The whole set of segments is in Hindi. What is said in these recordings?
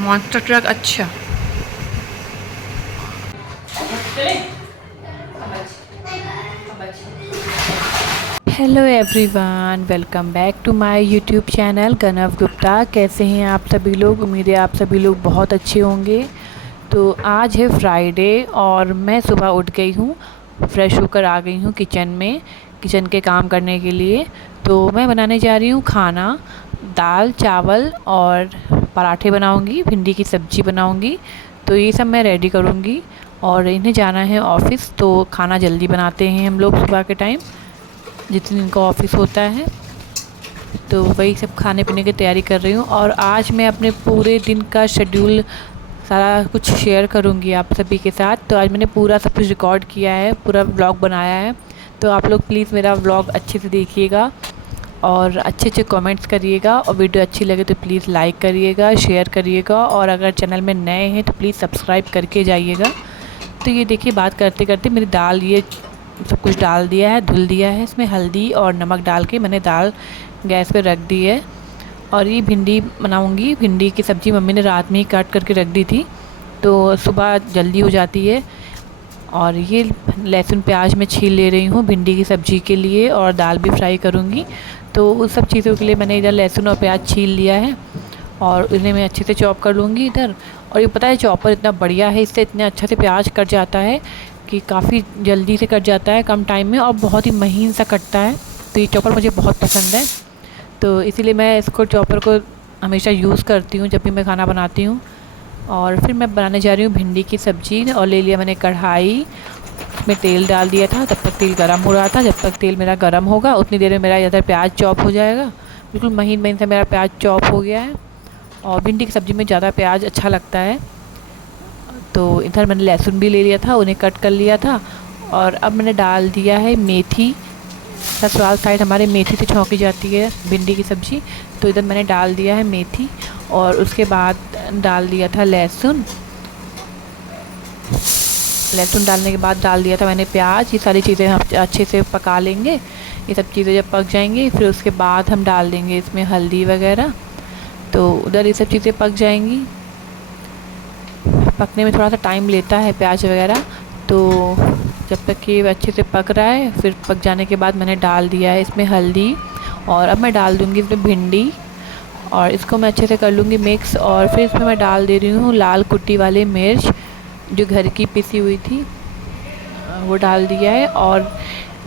Monster truck. अच्छा, hello everyone, welcome back to my YouTube channel Ganav Gupta. कैसे हैं आप सभी लोग? उम्मीद है आप सभी लोग बहुत अच्छे होंगे। तो आज है फ्राइडे और मैं सुबह उठ गई हूँ, फ्रेश होकर आ गई हूँ किचन के काम करने के लिए। तो मैं बनाने जा रही हूँ खाना, दाल चावल और पराठे बनाऊँगी, भिंडी की सब्ज़ी बनाऊँगी। तो ये सब मैं रेडी करूँगी और इन्हें जाना है ऑफ़िस। तो खाना जल्दी बनाते हैं हम लोग सुबह के टाइम, जितने दिन का ऑफ़िस होता है। तो वही सब खाने पीने की तैयारी कर रही हूँ। और आज मैं अपने पूरे दिन का शेड्यूल सारा कुछ शेयर करूँगी आप सभी के साथ। तो आज मैंने पूरा सब कुछ रिकॉर्ड किया है, पूरा व्लॉग बनाया है। तो आप लोग प्लीज़ मेरा व्लॉग अच्छे से देखिएगा और अच्छे अच्छे कमेंट्स करिएगा, और वीडियो अच्छी लगे तो प्लीज़ लाइक करिएगा, शेयर करिएगा, और अगर चैनल में नए हैं तो प्लीज़ सब्सक्राइब करके जाइएगा। तो ये देखिए, बात करते करते मेरी दाल, ये सब कुछ डाल दिया है, धुल दिया है। इसमें हल्दी और नमक डाल के मैंने दाल गैस पे रख दी है। और ये भिंडी बनाऊंगी। भिंडी की सब्ज़ी मम्मी ने रात में ही काट करके रख दी थी, तो सुबह जल्दी हो जाती है। और ये लहसुन प्याज मैं छील ले रही हूँ भिंडी की सब्ज़ी के लिए, और दाल भी फ्राई करूँगी। तो उस सब चीज़ों के लिए मैंने इधर लहसुन और प्याज छील लिया है और इन्हें मैं अच्छे से चॉप कर लूँगी इधर। और ये पता है, चॉपर इतना बढ़िया है, इससे इतने अच्छे से प्याज कट जाता है कि काफ़ी जल्दी से कट जाता है, कम टाइम में, और बहुत ही महीन सा कटता है। तो ये चॉपर मुझे बहुत पसंद है, तो इसीलिए मैं इसको चॉपर को हमेशा यूज़ करती हूँ जब भी मैं खाना बनाती हूँ। और फिर मैं बनाने जा रही हूँ भिंडी की सब्ज़ी। और ले लिया मैंने कढ़ाई, उसमें तेल डाल दिया था। तब तक तेल गर्म हो रहा था। जब तक तेल मेरा गर्म होगा उतनी देर में मेरा इधर प्याज चॉप हो जाएगा। बिल्कुल महीन महीन से मेरा प्याज चॉप हो गया है। और भिंडी की सब्ज़ी में ज़्यादा प्याज अच्छा लगता है। तो इधर मैंने लहसुन भी ले लिया था, उन्हें कट कर लिया था। और अब मैंने डाल दिया है मेथी। ससुराल साइड हमारे मेथी से छौंकी जाती है भिंडी की सब्ज़ी, तो इधर मैंने डाल दिया है मेथी। और उसके बाद डाल दिया था लहसुन। लहसुन डालने के बाद डाल दिया था मैंने प्याज। ये सारी चीज़ें हम अच्छे से पका लेंगे। ये सब चीज़ें जब पक जाएंगी फिर उसके बाद हम डाल देंगे इसमें हल्दी वगैरह। तो उधर ये सब चीज़ें पक जाएंगी। पकने में थोड़ा सा टाइम लेता है प्याज वगैरह, तो जब तक कि अच्छे से पक रहा है, फिर पक जाने के बाद मैंने डाल दिया है इसमें हल्दी। और अब मैं डाल दूँगी इसमें भिंडी, और इसको मैं अच्छे से कर लूँगी मिक्स। और फिर इसमें मैं डाल दे रही हूँ लाल कुट्टी वाली मिर्च, जो घर की पिसी हुई थी, वो डाल दिया है। और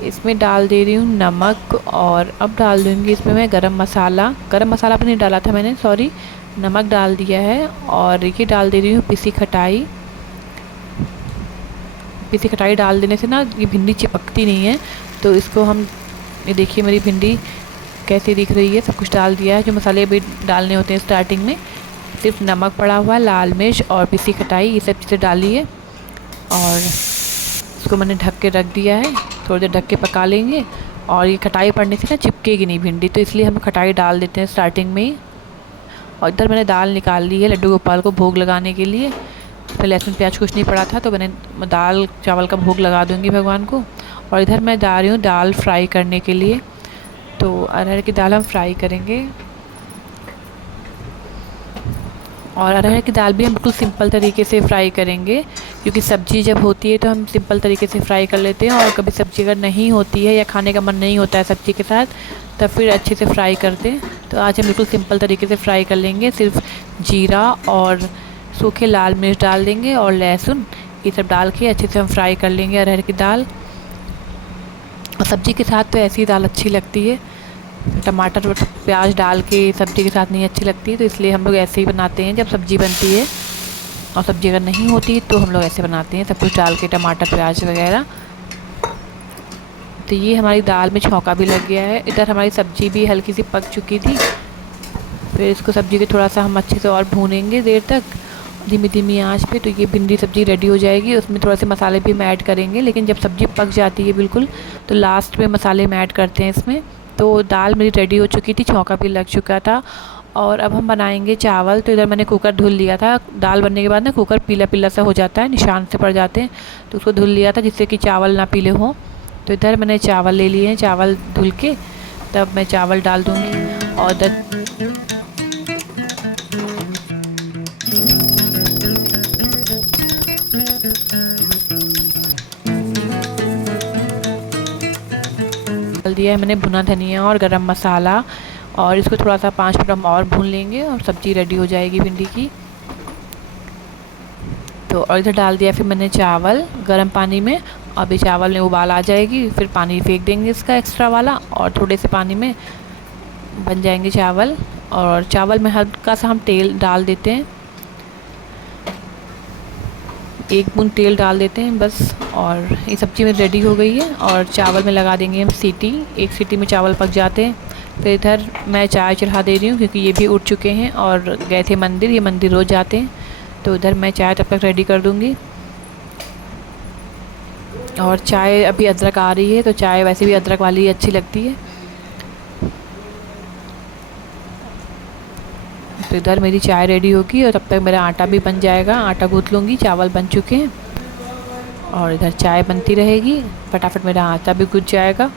इसमें डाल दे रही हूँ नमक। और अब डाल दूँगी इसमें मैं गरम मसाला भी नहीं डाला था मैंने, सॉरी, नमक डाल दिया है। और ये डाल दे रही हूँ पिसी खटाई। पिसी खटाई डाल देने से ना ये भिंडी चिपकती नहीं है। तो इसको हम, ये देखिए मेरी भिंडी कैसी दिख रही है। सब कुछ डाल दिया है, जो मसाले भी डालने होते हैं स्टार्टिंग में। सिर्फ नमक पड़ा हुआ, लाल मिर्च और पिसी खटाई, ये सब चीज़ें डाली है। और इसको मैंने ढक के रख दिया है, थोड़ी देर ढक के पका लेंगे। और ये खटाई पड़ने से ना चिपकेगी नहीं भिंडी, तो इसलिए हम खटाई डाल देते हैं स्टार्टिंग में ही। और इधर मैंने दाल निकाल ली है लड्डू गोपाल को भोग लगाने के लिए। फिर लहसुन प्याज कुछ नहीं पड़ा था, तो मैंने दाल चावल का भोग लगा दूँगी भगवान को। और इधर मैं जा रही हूँ दाल फ्राई करने के लिए। तो अरहर की दाल हम फ्राई करेंगे। और अरहर की दाल भी हम बिल्कुल सिंपल तरीके से फ्राई करेंगे, क्योंकि सब्ज़ी जब होती है तो हम सिंपल तरीके से फ्राई कर लेते हैं। और कभी सब्ज़ी अगर नहीं होती है या खाने का मन नहीं होता है सब्ज़ी के साथ, तब फिर अच्छे से फ्राई करते हैं। तो आज हम बिल्कुल सिंपल तरीके से फ्राई कर लेंगे। सिर्फ जीरा और सूखे लाल मिर्च डाल देंगे और लहसुन, ये सब डाल के अच्छे से हम फ्राई कर लेंगे अरहर की दाल। और सब्ज़ी के साथ तो ऐसी दाल अच्छी लगती है, टमाटर और प्याज डाल के सब्ज़ी के साथ नहीं अच्छी लगती। तो इसलिए हम लोग ऐसे ही बनाते हैं जब सब्ज़ी बनती है। और सब्ज़ी अगर नहीं होती तो हम लोग ऐसे बनाते हैं, सब कुछ डाल के, टमाटर प्याज वगैरह। तो ये हमारी दाल में छौंका भी लग गया है। इधर हमारी सब्ज़ी भी हल्की सी पक चुकी थी। फिर इसको सब्ज़ी के थोड़ा सा हम अच्छे से और भूनेंगे देर तक, धीमी धीमी आंच पे। तो ये भिंडी सब्ज़ी रेडी हो जाएगी। उसमें थोड़ा से मसाले भी हम ऐड करेंगे, लेकिन जब सब्ज़ी पक जाती है बिल्कुल, तो लास्ट में मसाले हम ऐड करते हैं इसमें। तो दाल मेरी रेडी हो चुकी थी, छौंका भी लग चुका था। और अब हम बनाएंगे चावल। तो इधर मैंने कुकर धुल लिया था। दाल बनने के बाद ना कुकर पीला पीला सा हो जाता है, निशान से पड़ जाते हैं, तो उसको धुल लिया था जिससे कि चावल ना पीले हों। तो इधर मैंने चावल ले लिए हैं, चावल धुल के तब मैं चावल डाल दूँगी। और डाल दिया है मैंने भुना धनिया और गरम मसाला, और इसको थोड़ा सा 5 मिनट और भून लेंगे और सब्ज़ी रेडी हो जाएगी भिंडी की। तो और इधर डाल दिया फिर मैंने चावल गरम पानी में। अभी चावल में उबाल आ जाएगी, फिर पानी फेंक देंगे इसका एक्स्ट्रा वाला, और थोड़े से पानी में बन जाएंगे चावल। और चावल में हल्का सा हम तेल डाल देते हैं, 1 बूंद तेल डाल देते हैं बस। और ये सब्ज़ी में रेडी हो गई है। और चावल में लगा देंगे हम सीटी, 1 सीटी में चावल पक जाते हैं। फिर इधर मैं चाय चढ़ा दे रही हूँ क्योंकि ये भी उठ चुके हैं और गए थे मंदिर, ये मंदिर रोज़ जाते हैं। तो इधर मैं चाय तब तक रेडी कर दूँगी। और चाय अभी अदरक आ रही है, तो चाय वैसे भी अदरक वाली अच्छी लगती है। तो इधर मेरी चाय रेडी होगी और तब तक मेरा आटा भी बन जाएगा, आटा गूँथ लूँगी। चावल बन चुके हैं और इधर चाय बनती रहेगी, फटाफट मेरा आटा भी गूँथ जाएगा।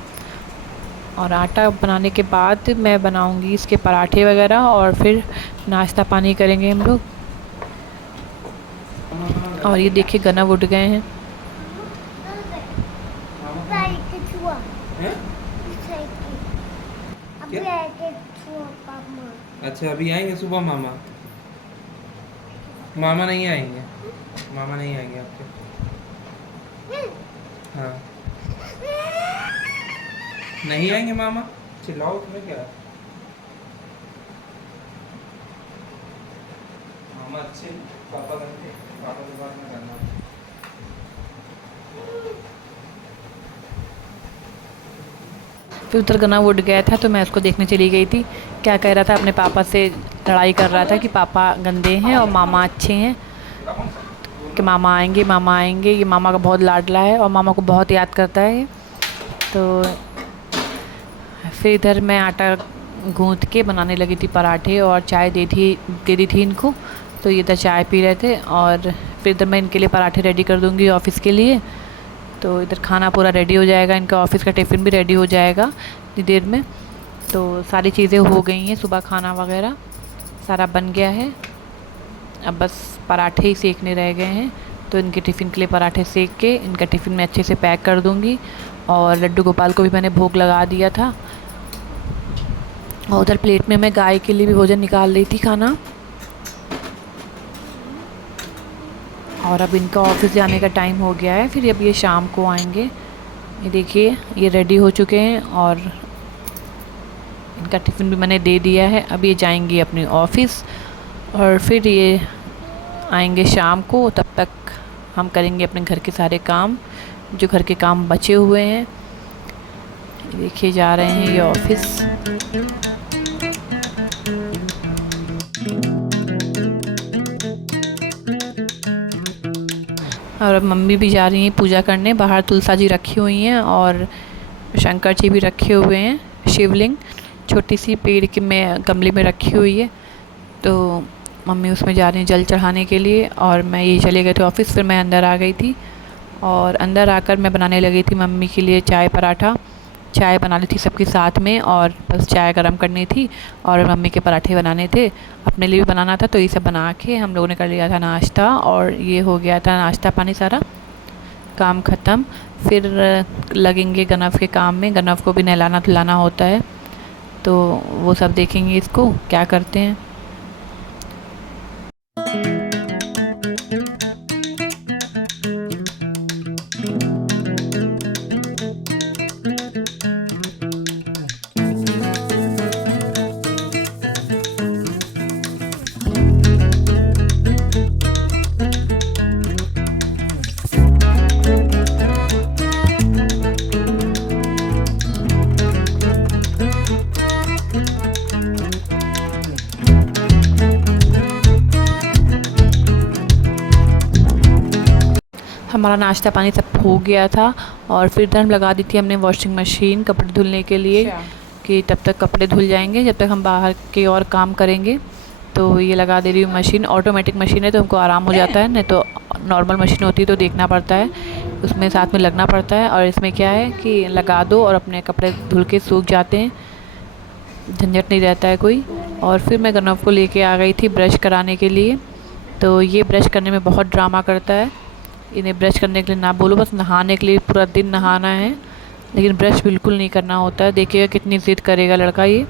और आटा बनाने के बाद मैं बनाऊँगी इसके पराठे वगैरह, और फिर नाश्ता पानी करेंगे हम लोग। और ये देखिए गनव उठ गए हैं। अच्छा अभी आएंगे सुबह मामा? मामा नहीं आएंगे, मामा नहीं आएंगे आपके। हाँ नहीं आएंगे मामा। चिल्लाओ तुम्हें क्या? मामा अच्छे पापा बनते, पापा के बात में करना। फिर उधर गनव उठ गया था तो मैं उसको देखने चली गई थी। क्या कह रहा था, अपने पापा से लड़ाई कर रहा था कि पापा गंदे हैं और मामा अच्छे हैं, कि मामा आएंगे मामा आएंगे। ये मामा का बहुत लाडला है और मामा को बहुत याद करता है। तो फिर इधर मैं आटा गूँथ के बनाने लगी थी पराठे, और चाय दे दी थी इनको। तो ये इधर चाय पी रहे थे, और फिर इधर मैं इनके लिए पराठे रेडी कर दूँगी ऑफ़िस के लिए। तो इधर खाना पूरा रेडी हो जाएगा, इनका ऑफ़िस का टिफ़िन भी रेडी हो जाएगा इतनी देर में। तो सारी चीज़ें हो गई हैं, सुबह खाना वगैरह सारा बन गया है। अब बस पराठे ही सेकने रह गए हैं। तो इनके टिफ़िन के लिए पराठे सेक के इनका टिफ़िन में अच्छे से पैक कर दूँगी। और लड्डू गोपाल को भी मैंने भोग लगा दिया था। और उधर प्लेट में मैं गाय के लिए भी भोजन निकाल रही थी खाना। और अब इनका ऑफ़िस जाने का टाइम हो गया है, फिर अब ये शाम को आएंगे। ये देखिए ये रेडी हो चुके हैं और इनका टिफ़िन भी मैंने दे दिया है। अब ये जाएंगे अपने ऑफ़िस और फिर ये आएंगे शाम को। तब तक हम करेंगे अपने घर के सारे काम, जो घर के काम बचे हुए हैं। देखिए जा रहे हैं ये ऑफ़िस। और अब मम्मी भी जा रही हैं पूजा करने। बाहर तुलसा जी रखी हुई हैं और शंकर जी भी रखे हुए हैं, शिवलिंग छोटी सी पेड़ के में गमले में रखी हुई है। तो मम्मी उसमें जा रही हैं जल चढ़ाने के लिए, और मैं ये चले गए थे ऑफ़िस। फिर मैं अंदर आ गई थी, और अंदर आकर मैं बनाने लगी थी मम्मी के लिए चाय पराठा। चाय बना ली थी सबके साथ में, और बस चाय गरम करनी थी और मम्मी के पराठे बनाने थे, अपने लिए भी बनाना था। तो ये सब बना के हम लोगों ने कर लिया था नाश्ता, और ये हो गया था नाश्ता पानी, सारा काम ख़त्म। फिर लगेंगे गनव के काम में। गनव को भी नहलाना धुलाना होता है, तो वो सब देखेंगे इसको क्या करते हैं। हमारा नाश्ता पानी सब हो गया था, और फिर इधर हम लगा दी थी हमने वॉशिंग मशीन कपड़े धुलने के लिए। कि तब तक कपड़े धुल जाएंगे जब तक हम बाहर के और काम करेंगे। तो ये लगा दे रही हूँ मशीन, ऑटोमेटिक मशीन है तो हमको आराम हो जाता है, नहीं तो नॉर्मल मशीन होती तो देखना पड़ता है, उसमें साथ में लगना पड़ता है। और इसमें क्या है कि लगा दो और अपने कपड़े धुल के सूख जाते हैं, झंझट नहीं रहता है कोई। और फिर मैं गनव को लेके आ गई थी ब्रश कराने के लिए। तो ये ब्रश करने में बहुत ड्रामा करता है, इन्हें ब्रश करने के लिए ना बोलो, बस नहाने के लिए पूरा दिन नहाना है, लेकिन ब्रश बिल्कुल नहीं करना होता है। देखिएगा कितनी ज़िद करेगा लड़का ये।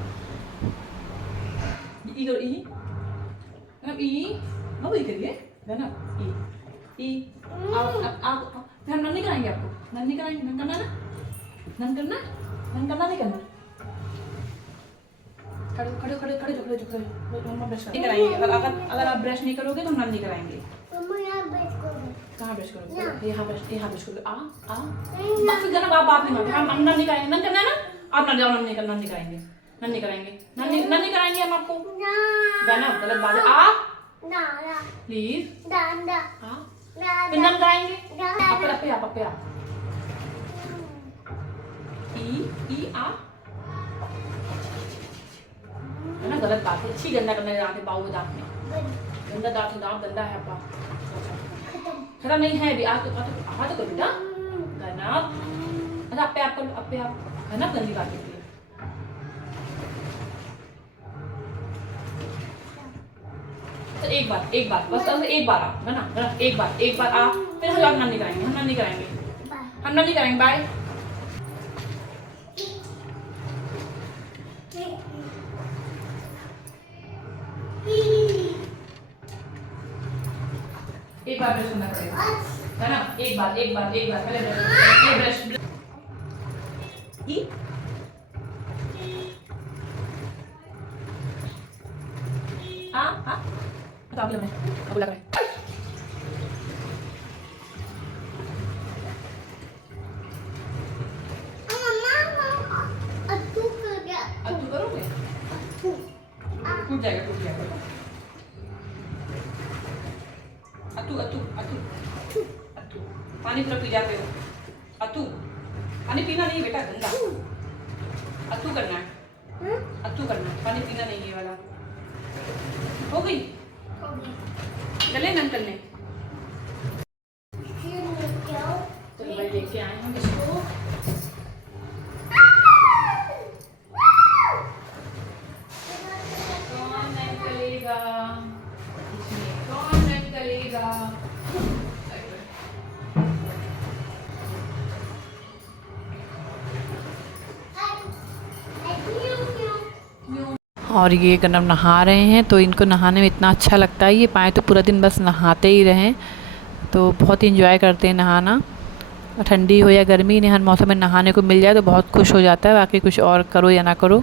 हम नन नहीं कराएंगे आपको, नन नहीं कराएंगे, नन करना ना, नन करना, नन करना नहीं करना। खड़े खड़े खड़े खड़े खड़े खड़े मम्मा ब्रश नहीं कराएंगे। अगर आप ब्रश नहीं करोगे तो हम नन नहीं कराएंगे। मम्मा यहाँ ब्रश करोगे, कहाँ ब्रश करोगे? यहाँ ब्रश करोगे। आ फिर गनव आप बात नहीं मानते, हम नन नहीं कराएंगे। नन करना है ना, आप नन जाओ, नन नहीं कराएंगे, नन नहीं कराएंगे, नन नहीं कराएंगे हम आपको। गनव गलत बात है। आ प्लीज फिर नन कराएंगे। पप्पे आ ई आ है ना, गलत बात है। अच्छी गंदा करने जाते पाओ दांत में, गंदा दांत गंदा है आपका, खरा नहीं है अभी। आ तो करो बेटा, गनव अच्छा अपे आप करो, अपे आप गनव गंदी बात है। तो एक बार बस एक बार आ ना, एक बार आ, फिर हम नन नहीं कराएंगे, हम नन नहीं कराएंगे। बाय। एक बार ब्रश करना पड़ेगा है ना, एक बार पहले ब्रश ई आ अब लग रहा है। अत्तू करोगे? टूट जाएगा। अत्तू पानी पूरा पी जाते हो। अत्तू पानी पीना नहीं बेटा, गंदा। अत्तू करना है, पानी पीना नहीं है वाला। हो गई चले नन करने। चलो भाई लेके आए हम इसको। कौन नन करेगा इसमें, कौन नन करेगा? और ये गनव नहा रहे हैं, तो इनको नहाने में इतना अच्छा लगता है, ये पाए तो पूरा दिन बस नहाते ही रहें, तो बहुत इंजॉय करते हैं नहाना। ठंडी हो या गर्मी, इन्हें हर मौसम में नहाने को मिल जाए तो बहुत खुश हो जाता है, बाकी कुछ और करो या ना करो।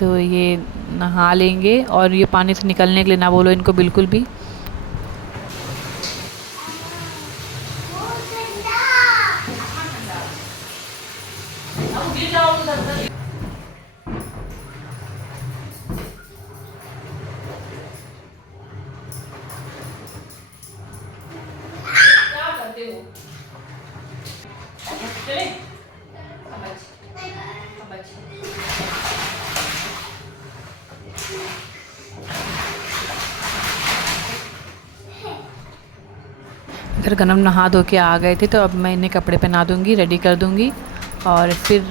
तो ये नहा लेंगे, और ये पानी से निकलने के लिए ना बोलो इनको बिल्कुल भी। चले फिर गनव नहा धो के आ गए थे, तो अब मैं इन्हें कपड़े पहना दूँगी, रेडी कर दूँगी, और फिर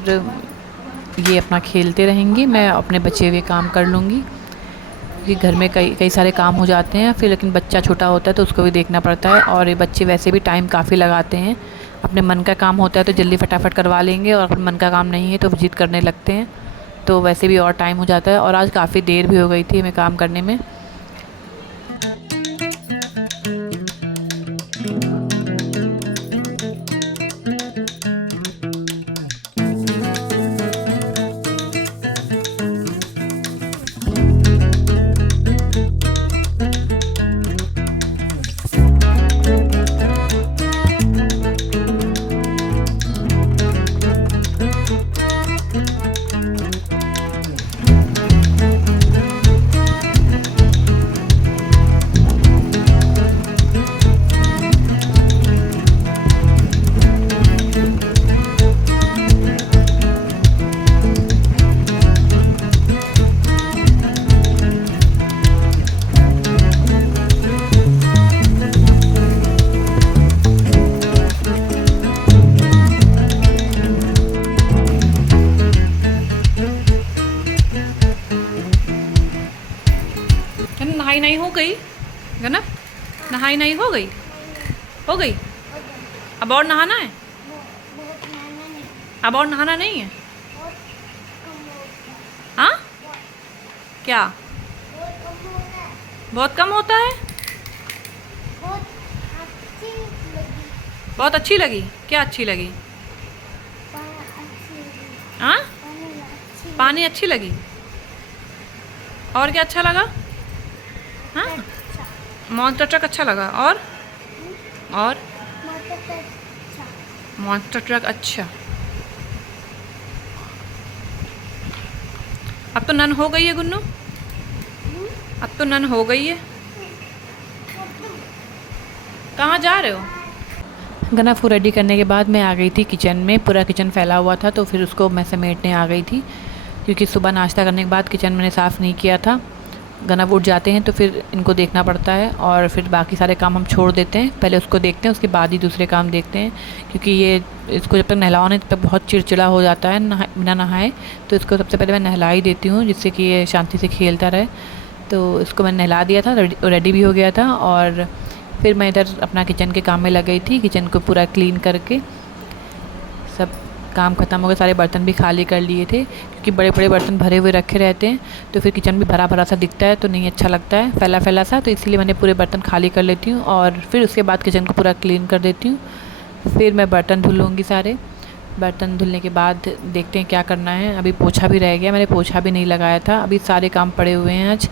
ये अपना खेलते रहेंगे, मैं अपने बचे हुए काम कर लूँगी, क्योंकि घर में कई सारे काम हो जाते हैं फिर, लेकिन बच्चा छोटा होता है तो उसको भी देखना पड़ता है, और ये बच्चे वैसे भी टाइम काफ़ी लगाते हैं। अपने मन का काम होता है तो जल्दी फटाफट करवा लेंगे, और अपने मन का काम नहीं है तो जिद करने लगते हैं, तो वैसे भी और टाइम हो जाता है। और आज काफ़ी देर भी हो गई थी हमें काम करने में। गई गनब? नहाई नहीं हो गई? हो गई? अब और नहाना है? अब और नहाना नहीं है? हाँ क्या? बहुत कम होता है? बहुत अच्छी लगी? क्या अच्छी लगी? हाँ पानी अच्छी लगी। और क्या अच्छा लगा? हाँ मॉन्स्टर ट्रक अच्छा लगा। और मॉन्स्टर ट्रक अच्छा। अब तो नन हो गई है गुन्नू, अब तो नन हो गई है। कहाँ जा रहे हो? गनफ को रेडी करने के बाद मैं आ गई थी किचन में। पूरा किचन फैला हुआ था तो फिर उसको मैं समेटने आ गई थी, क्योंकि सुबह नाश्ता करने के बाद किचन मैंने साफ़ नहीं किया था। गनफ उठ जाते हैं तो फिर इनको देखना पड़ता है और फिर बाकी सारे काम हम छोड़ देते हैं। पहले उसको देखते हैं, उसके बाद ही दूसरे काम देखते हैं, क्योंकि ये इसको जब तक नहलाओ नहीं तब तक बहुत चिड़चिड़ा हो जाता है बिना नहाए। तो इसको सबसे पहले मैं नहला ही देती हूँ, जिससे कि ये शांति से खेलता रहे। तो इसको मैंने नहला दिया था, रेडी भी हो गया था। और फिर मैं इधर अपना किचन के काम में लग गई थी। किचन को पूरा क्लीन करके सब काम ख़त्म हो गया। सारे बर्तन भी खाली कर लिए थे, क्योंकि बड़े बड़े बर्तन भरे हुए रखे रहते हैं तो फिर किचन भी भरा भरा सा दिखता है, तो नहीं अच्छा लगता है फैला फैला सा। तो इसलिए मैंने पूरे बर्तन खाली कर लेती हूँ और फिर उसके बाद किचन को पूरा क्लीन कर देती हूँ। फिर मैं बर्तन धुलूँगी सारे। बर्तन धुलने के बाद देखते हैं क्या करना है। अभी पोछा भी रह गया, मैंने पोछा भी नहीं लगाया था। अभी सारे काम पड़े हुए हैं आज,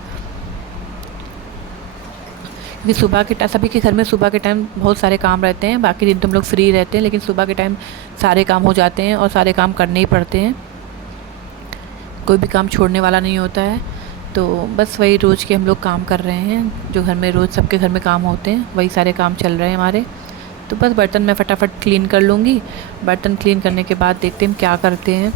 क्योंकि सुबह के टाइम सभी के घर में सुबह के टाइम बहुत सारे काम रहते हैं। बाकी दिन तो हम लोग फ्री रहते हैं, लेकिन सुबह के टाइम सारे काम हो जाते हैं और सारे काम करने ही पड़ते हैं। कोई भी काम छोड़ने वाला नहीं होता है। तो बस वही रोज़ के हम लोग काम कर रहे हैं, जो घर में रोज़ सबके घर में काम होते हैं, वही सारे काम चल रहे हैं हमारे। तो बस बर्तन मैं फटाफट क्लीन कर लूँगी। बर्तन क्लीन करने के बाद देखते हैं क्या करते हैं।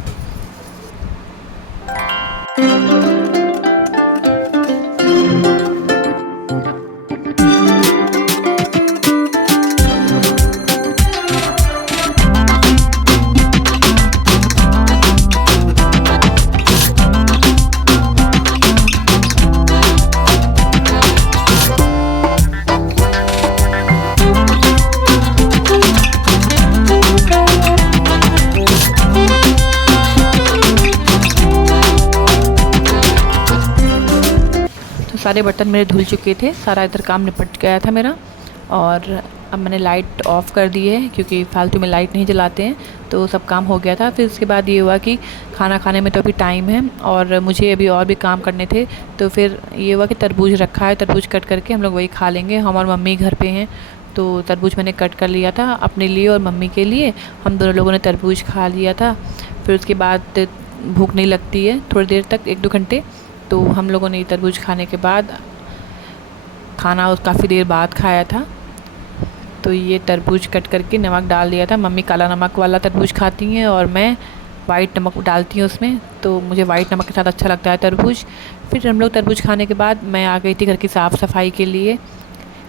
सारे बर्तन मेरे धुल चुके थे, सारा इधर काम निपट गया था मेरा। और अब मैंने लाइट ऑफ़ कर दी है, क्योंकि फालतू में लाइट नहीं जलाते हैं। तो सब काम हो गया था। फिर उसके बाद ये हुआ कि खाना खाने में तो अभी टाइम है और मुझे अभी और भी काम करने थे। तो फिर ये हुआ कि तरबूज रखा है, तरबूज कट करके हम लोग वही खा लेंगे। हम और मम्मी घर पे हैं, तो तरबूज मैंने कट कर लिया था अपने लिए और मम्मी के लिए। हम दोनों लोगों ने तरबूज खा लिया था। फिर उसके बाद भूख नहीं लगती है थोड़ी देर तक, 1-2 घंटे। तो हम लोगों ने तरबूज खाने के बाद खाना काफ़ी देर बाद खाया था। तो ये तरबूज कट करके नमक डाल दिया था। मम्मी काला नमक वाला तरबूज खाती हैं और मैं वाइट नमक डालती हूँ उसमें, तो मुझे वाइट नमक के साथ अच्छा लगता है तरबूज। फिर हम लोग तरबूज खाने के बाद मैं आ गई थी घर की साफ़ सफाई के लिए।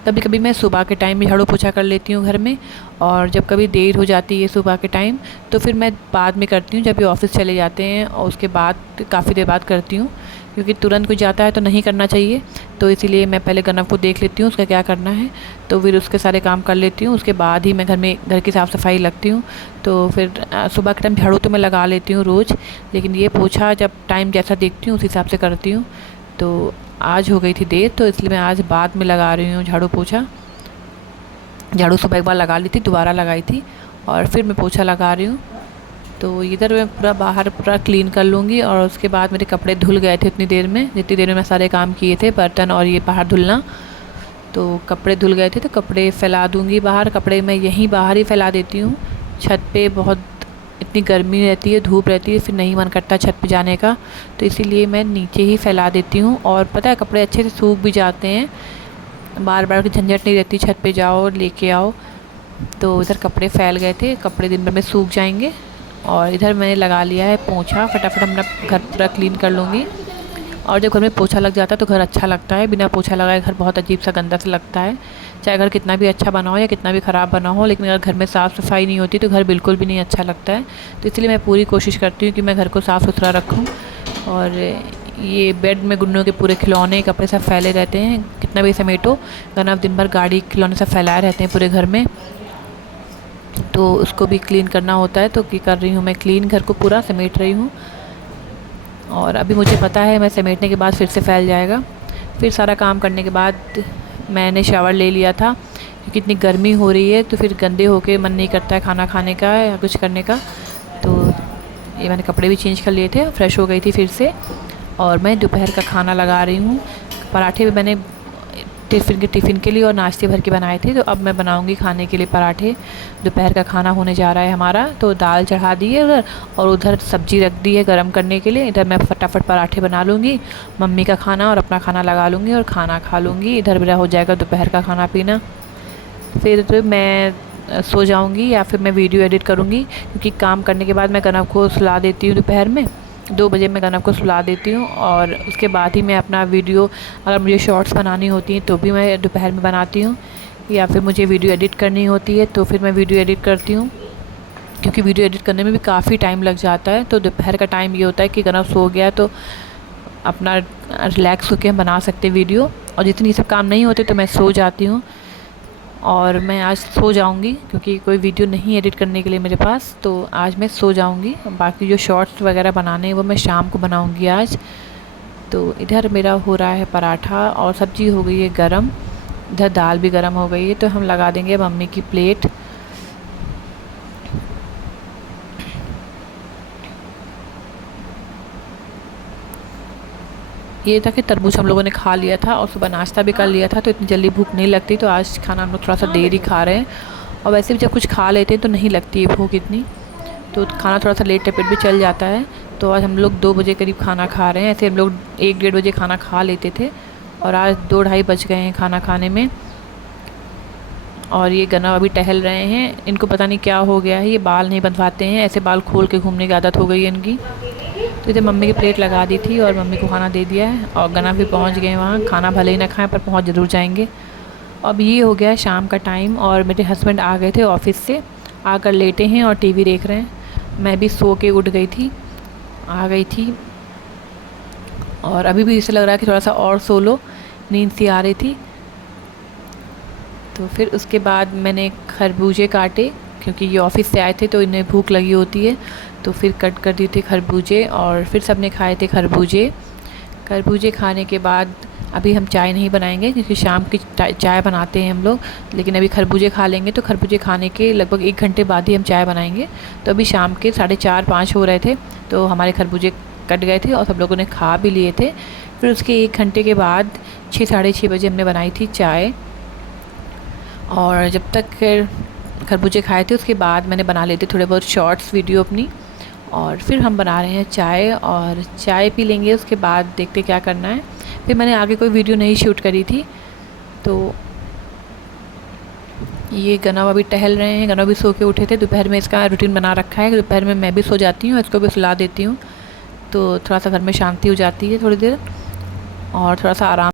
कभी कभी मैं सुबह के टाइम भी झाड़ू पोछा कर लेती हूँ घर में, और जब कभी देर हो जाती है सुबह के टाइम तो फिर मैं बाद में करती हूँ, जब ये ऑफ़िस चले जाते हैं। और उसके बाद काफ़ी देर बाद करती हूँ, क्योंकि तुरंत कोई जाता है तो नहीं करना चाहिए। तो इसीलिए मैं पहले गनव को देख लेती हूँ उसका क्या करना है, तो फिर उसके सारे काम कर लेती हूँ। उसके बाद ही मैं घर की साफ़ सफाई लगती हूँ। तो फिर सुबह के टाइम झाड़ू तो मैं लगा लेती हूँ रोज़, लेकिन ये पोछा जब टाइम जैसा देखती हूँ उस हिसाब से करती हूँ। तो आज हो गई थी देर, तो इसलिए मैं आज बाद में लगा रही हूँ झाड़ू पोछा। झाड़ू सुबह एक बार लगा ली थी, दोबारा लगाई थी और फिर मैं पोछा लगा रही हूँ। तो इधर मैं पूरा बाहर पूरा क्लीन कर लूँगी। और उसके बाद मेरे कपड़े धुल गए थे उतनी देर में, जितनी देर में मैं सारे काम किए थे, बर्तन और ये बाहर धुलना। तो कपड़े धुल गए थे तो कपड़े फैला दूँगी बाहर। कपड़े मैं यहीं बाहर ही फैला देती हूँ। छत पे बहुत इतनी गर्मी रहती है, धूप रहती है, फिर नहीं मन करता छत पे जाने का, तो इसीलिए मैं नीचे ही फैला देती हूँ। और पता है कपड़े अच्छे से सूख भी जाते हैं, बार बार की झंझट नहीं रहती, छत पे जाओ लेके आओ। तो इधर कपड़े फैल गए थे, कपड़े दिन भर में सूख जाएंगे। और इधर मैंने लगा लिया है पोंछा, फटाफट अपना घर पूरा क्लीन कर लूँगी। और जब घर में पोछा लग जाता है तो घर अच्छा लगता है, बिना पोछा लगाए घर बहुत अजीब सा गंदा सा लगता है। चाहे घर कितना भी अच्छा बना हो या कितना भी ख़राब बना हो, लेकिन अगर घर में साफ़ सफाई नहीं होती तो घर बिल्कुल भी नहीं अच्छा लगता है। तो इसलिए मैं पूरी कोशिश करती हूँ कि मैं घर को साफ़ सुथरा रखूँ। और ये बेड में गुन्नों के पूरे खिलौने कपड़े सब फैले रहते हैं, कितना भी समेटो। गनव दिन भर गाड़ी खिलौने सब फैलाए रहते हैं पूरे घर में, तो उसको भी क्लीन करना होता है। तो क्या कर रही हूँ मैं, क्लीन घर को पूरा समेट रही हूँ। और अभी मुझे पता है मैं समेटने के बाद फिर से फैल जाएगा। फिर सारा काम करने के बाद मैंने शावर ले लिया था, क्योंकि इतनी गर्मी हो रही है तो फिर गंदे होके मन नहीं करता है खाना खाने का या कुछ करने का। तो ये मैंने कपड़े भी चेंज कर लिए थे, फ्रेश हो गई थी फिर से। और मैं दोपहर का खाना लगा रही हूँ। पराठे भी मैंने टिफ़िन के लिए और नाश्ते भर के बनाए थे, तो अब मैं बनाऊँगी खाने के लिए पराठे। दोपहर का खाना होने जा रहा है हमारा। तो दाल चढ़ा दी है उधर, और उधर सब्ज़ी रख दी है गरम करने के लिए। इधर मैं फटाफट पराठे बना लूँगी, मम्मी का खाना और अपना खाना लगा लूँगी और खाना खा लूँगी। इधर मेरा हो जाएगा दोपहर का खाना पीना। फिर मैं सो जाऊँगी या फिर मैं वीडियो एडिट करूँगी, क्योंकि काम करने के बाद मैं गनव को सुला देती हूँ दोपहर में। 2 बजे मैं गनव को सुला देती हूँ, और उसके बाद ही मैं अपना वीडियो, अगर मुझे शॉर्ट्स बनानी होती हैं तो भी मैं दोपहर में बनाती हूँ, या फिर मुझे वीडियो एडिट करनी होती है तो फिर मैं वीडियो एडिट करती हूँ, क्योंकि वीडियो एडिट करने में भी काफ़ी टाइम लग जाता है। तो दोपहर का टाइम ये होता है कि गनव सो गया तो अपना रिलैक्स होकर हम बना सकते वीडियो। और जितनी सब काम नहीं होते तो मैं सो जाती हूँ, और मैं आज सो जाऊंगी क्योंकि कोई वीडियो नहीं एडिट करने के लिए मेरे पास। तो आज मैं सो जाऊंगी, बाकी जो शॉर्ट्स वगैरह बनाने हैं वो मैं शाम को बनाऊंगी आज। तो इधर मेरा हो रहा है पराठा और सब्ज़ी हो गई है गरम, इधर दाल भी गरम हो गई है। तो हम लगा देंगे मम्मी की प्लेट। ये था कि तरबूज हम लोगों ने खा लिया था और सुबह नाश्ता भी कर लिया था, तो इतनी जल्दी भूख नहीं लगती। तो आज खाना हम लोग थोड़ा सा देर ही खा रहे हैं, और वैसे भी जब कुछ खा लेते हैं तो नहीं लगती है भूख इतनी, तो खाना थोड़ा सा लेट टपेट भी चल जाता है। तो आज हम लोग 2 बजे करीब खाना खा रहे हैं। ऐसे हम लोग 1-1:30 बजे खाना खा लेते थे, और आज 2-2:30 बज गए हैं खाना खाने में। और ये गनव अभी टहल रहे हैं, इनको पता नहीं क्या हो गया है, ये बाल नहीं बंधवाते हैं, ऐसे बाल खोल के घूमने की आदत हो गई है इनकी। तो इधर मम्मी की प्लेट लगा दी थी और मम्मी को खाना दे दिया है, और गनव भी पहुंच गए वहाँ। खाना भले ही ना खाएं पर पहुंच ज़रूर जाएंगे। अब ये हो गया शाम का टाइम, और मेरे हस्बैंड आ गए थे ऑफिस से, आकर लेटे हैं और टीवी देख रहे हैं। मैं भी सो के उठ गई थी, आ गई थी, और अभी भी इसे लग रहा है कि थोड़ा सा और सो लो, नींद सी आ रही थी। तो फिर उसके बाद मैंने खरबूजे काटे, क्योंकि ये ऑफिस से आए थे तो इन्हें भूख लगी होती है, तो फिर कट कर दिए थे खरबूजे, और फिर सबने खाए थे खरबूजे। खरबूजे खाने के बाद अभी हम चाय नहीं बनाएंगे, क्योंकि शाम की चाय बनाते हैं हम लोग, लेकिन अभी खरबूजे खा लेंगे। तो खरबूजे खाने के लगभग 1 घंटे बाद ही हम चाय बनाएंगे। तो अभी शाम के 4:30-5 हो रहे थे, तो हमारे खरबूजे कट गए थे और सब लोगों ने खा भी लिए थे। फिर उसके 1 घंटे के बाद 6-6:30 बजे हमने बनाई थी चाय, और जब तक खरबूजे खाए थे उसके बाद मैंने बना लिए थे थोड़े बहुत शॉर्ट्स वीडियो अपनी। और फिर हम बना रहे हैं चाय, और चाय पी लेंगे, उसके बाद देखते क्या करना है। फिर मैंने आगे कोई वीडियो नहीं शूट करी थी। तो ये गनव अभी टहल रहे हैं, गनव भी सो के उठे थे। दोपहर में इसका रूटीन बना रखा है, दोपहर में मैं भी सो जाती हूँ, इसको भी सुला देती हूँ, तो थोड़ा सा घर में शांति हो जाती है थोड़ी देर, और थोड़ा सा आराम